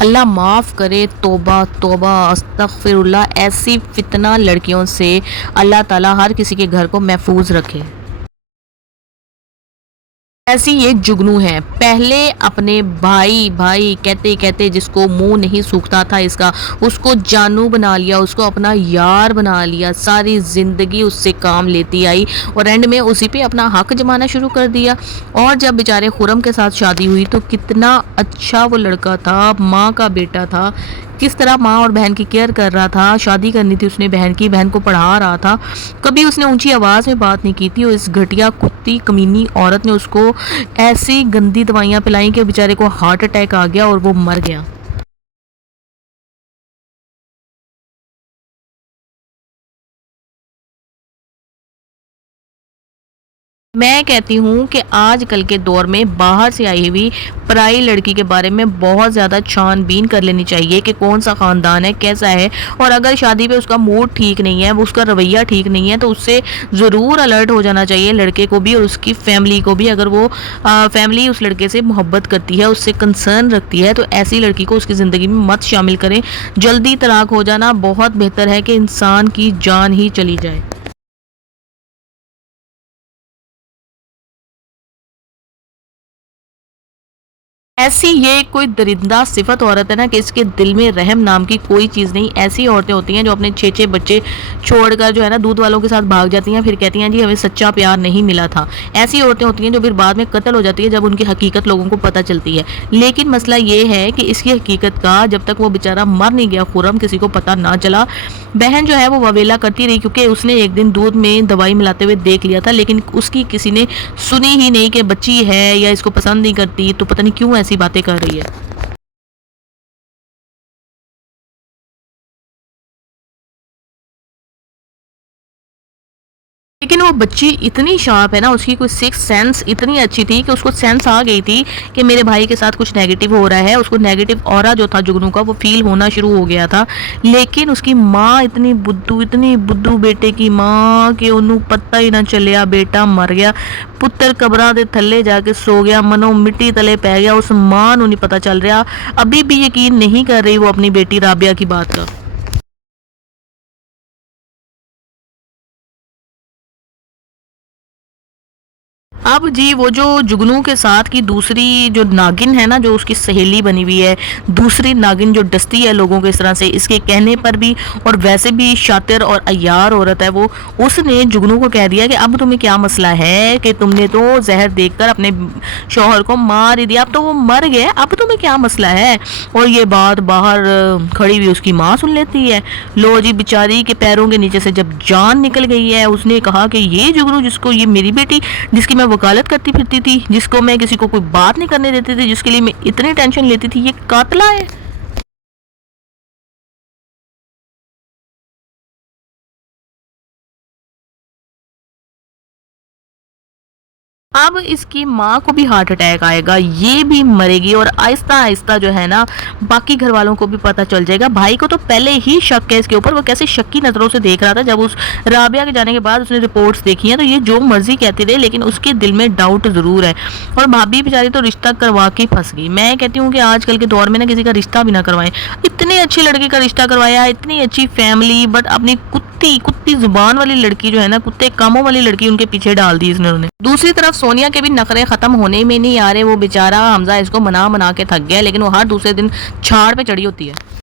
اللہ معاف کرے، توبہ توبہ استغفراللہ، ایسی فتنہ لڑکیوں سے اللہ تعالیٰ ہر کسی کے گھر کو محفوظ رکھے۔ ایسی یہ جگنو ہے، پہلے اپنے بھائی کہتے کہتے جس کو منہ نہیں سوکھتا تھا اس کو جانو بنا لیا، اس کو اپنا یار بنا لیا، ساری زندگی اس سے کام لیتی آئی اور اینڈ میں اسی پہ اپنا حق جمانا شروع کر دیا۔ اور جب بیچارے خرم کے ساتھ شادی ہوئی تو کتنا اچھا وہ لڑکا تھا، ماں کا بیٹا تھا، کس طرح ماں اور بہن کی کیئر کر رہا تھا، شادی کرنی تھی اس نے بہن کو پڑھا رہا تھا، کبھی اس نے اونچی آواز میں بات نہیں کی تھی، اور اس گھٹیا کتی کمینی عورت نے اس کو ایسی گندی دوائیاں پلائیں کہ بیچارے کو ہارٹ اٹیک آ گیا اور وہ مر گیا۔ میں کہتی ہوں کہ آج کل کے دور میں باہر سے آئی ہوئی پرائی لڑکی کے بارے میں بہت زیادہ چھان بین کر لینی چاہیے کہ کون سا خاندان ہے، کیسا ہے، اور اگر شادی پہ اس کا موڈ ٹھیک نہیں ہے، اس کا رویہ ٹھیک نہیں ہے، تو اس سے ضرور الرٹ ہو جانا چاہیے، لڑکے کو بھی اور اس کی فیملی کو بھی۔ اگر وہ فیملی اس لڑکے سے محبت کرتی ہے، اس سے کنسرن رکھتی ہے، تو ایسی لڑکی کو اس کی زندگی میں مت شامل کریں۔ جلدی طلاق ہو جانا بہت بہتر ہے کہ انسان کی جان ہی چلی جائے۔ ایسی یہ کوئی درندہ صفت عورت ہے نا کہ اس کے دل میں رحم نام کی کوئی چیز نہیں۔ ایسی عورتیں ہوتی ہیں جو اپنے 6 بچے چھوڑ کر جو ہے نا دودھ والوں کے ساتھ بھاگ جاتی ہیں، پھر کہتی ہیں جی ہمیں سچا پیار نہیں ملا تھا۔ ایسی عورتیں ہوتی ہیں جو پھر بعد میں قتل ہو جاتی ہے جب ان کی حقیقت لوگوں کو پتہ چلتی ہے۔ لیکن مسئلہ یہ ہے کہ اس کی حقیقت کا جب تک وہ بیچارہ مر نہیں گیا خرم، کسی کو پتہ نہ چلا۔ بہن جو ہے وہ وویلا کرتی رہی کیونکہ اس نے ایک دن دودھ میں دوائی ملاتے ہوئے دیکھ لیا تھا، لیکن اس کی کسی نے سنی ہی نہیں کہ بچی ہے یا اس کو پسند نہیں کرتی، تو پتہ نہیں کیوں ایسی باتیں کر رہی ہے۔ لیکن وہ بچی اتنی شارپ ہے نا، اس کی کوئی سکس سینس اتنی اچھی تھی کہ اس کو سینس آ گئی تھی کہ میرے بھائی کے ساتھ کچھ نیگیٹو ہو رہا ہے۔ اس کو نیگیٹو اورا جو تھا جگنو کا وہ فیل ہونا شروع ہو گیا تھا، لیکن اس کی ماں اتنی بدھو بیٹے کی ماں کہ انہوں پتہ ہی نہ چلیا، بیٹا مر گیا، پتر قبراں دے تھلے جا کے سو گیا، منو مٹی تلے پہ گیا، اس ماں نوں نہیں پتہ چل رہا، ابھی بھی یقین نہیں کر رہی وہ اپنی بیٹی رابعہ کی بات کا۔ اب جی وہ جو جگنو کے ساتھ کی دوسری جو ناگن ہے نا، جو اس کی سہیلی بنی ہوئی ہے، دوسری ناگن جو ڈستی ہے لوگوں کو اس طرح سے، اس کے کہنے پر بھی اور ویسے بھی شاطر اور عیار عورت ہے وہ، اس نے جگنو کو کہہ دیا کہ اب تمہیں کیا مسئلہ ہے کہ تم نے تو زہر دیکھ کر اپنے شوہر کو مار ہی دیا، اب تو وہ مر گئے، اب تمہیں کیا مسئلہ ہے۔ اور یہ بات باہر کھڑی ہوئی اس کی ماں سن لیتی ہے۔ لو جی بیچاری کے پیروں کے نیچے سے جب جان نکل گئی ہے، اس نے کہا کہ یہ جگنو جس کو، یہ میری بیٹی جس کی میں وکالت کرتی پھرتی تھی، جس کو میں کسی کو کوئی بات نہیں کرنے دیتی تھی، جس کے لیے میں اتنی ٹینشن لیتی تھی، یہ قاتلہ ہے۔ اب اس کی ماں کو بھی ہارٹ اٹیک آئے گا، یہ بھی مرے گی، اور آہستہ آہستہ جو ہے نا باقی گھر والوں کو بھی پتہ چل جائے گا۔ بھائی کو تو پہلے ہی شک ہے اس کے اوپر، وہ کیسے شکی نظروں سے دیکھ رہا تھا جب اس رابعہ کے جانے کے بعد اس نے رپورٹس دیکھی ہیں، تو یہ جو مرضی کہتے رہے لیکن اس کے دل میں ڈاؤٹ ضرور ہے۔ اور بھابھی بیچاری تو رشتہ کروا کے پھنس گئی۔ میں کہتی ہوں کہ آج کل کے دور میں نا کسی کا رشتہ بھی نہ کروائیں، اتنے اچھے لڑکے کا رشتہ کروایا، اتنی اچھی فیملی، بٹ اپنی کتی زبان والی لڑکی جو ہے نا، کتے کاموں والی لڑکی ان کے پیچھے ڈال دی اس نے۔ دوسری طرف سونیا کے بھی نخرے ختم ہونے میں نہیں آ رہے، وہ بیچارہ حمزہ اس کو منا کے تھک گیا، لیکن وہ ہر دوسرے دن چھاڑ پہ چڑھی ہوتی ہے۔